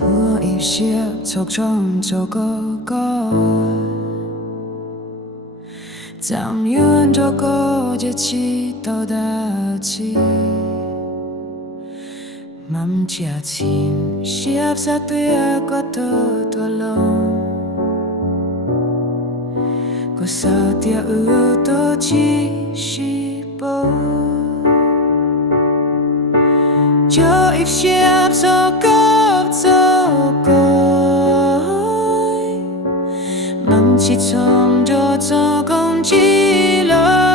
我一些从中走过过，当有人走过节气都大气，mam chia chim siap sa tuya qua to tua long, qua sao tia to chi shi bo, cho if siap so cấp so coi, mam chỉ trong cho con chi lo,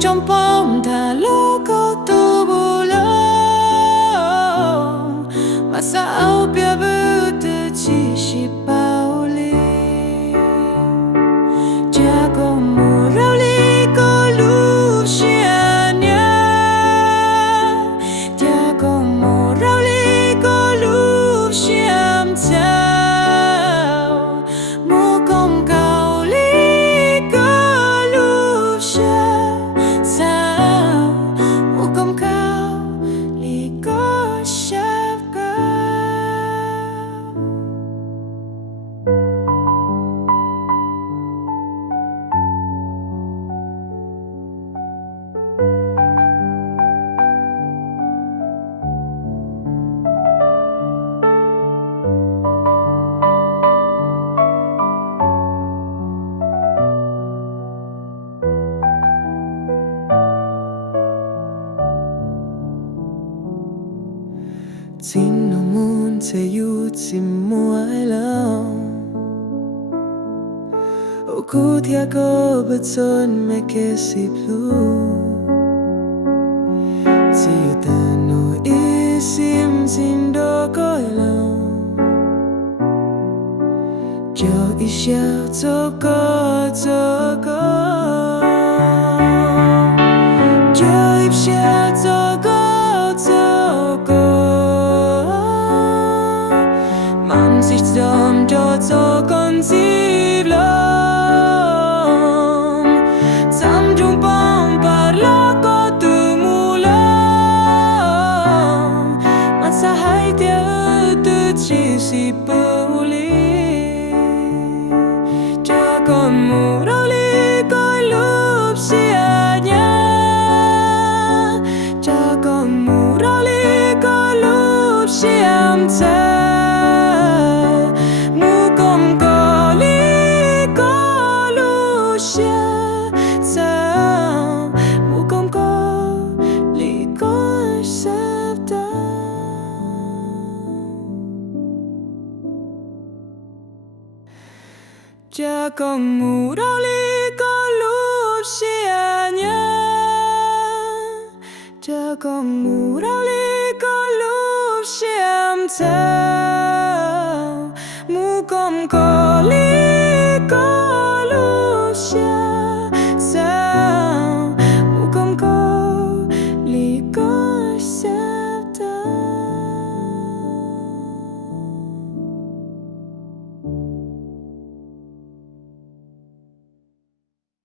trong bóng thả lô có tu bù lô, mà sao bia bư từ chỉ shi bao ly, cha có mù rau ly có lúc xia nhá, cha có mù rau ly có lúc xia chào, mù công cao ly có lúc xia sao, mù công cao ly có xia cao. Xin nó muốn sẽ yêu chim muối lòng, ô cú thia có bất son mẹ kê xịp lu, chỉ ta nó ý sim xin đó coi lòng, cho ý xia cho có, cho ý xia cho có. Man sich zum dort so con si lom, sam jung bom par la có từ mù lom, mà sa hai tia từ chỉ si bù li, cha con mù đâu li coi lúc xia nhá, cha con mù đâu li coi lúc xia cha. Cha con mù đâu li có lúc xia nhá, cha con mù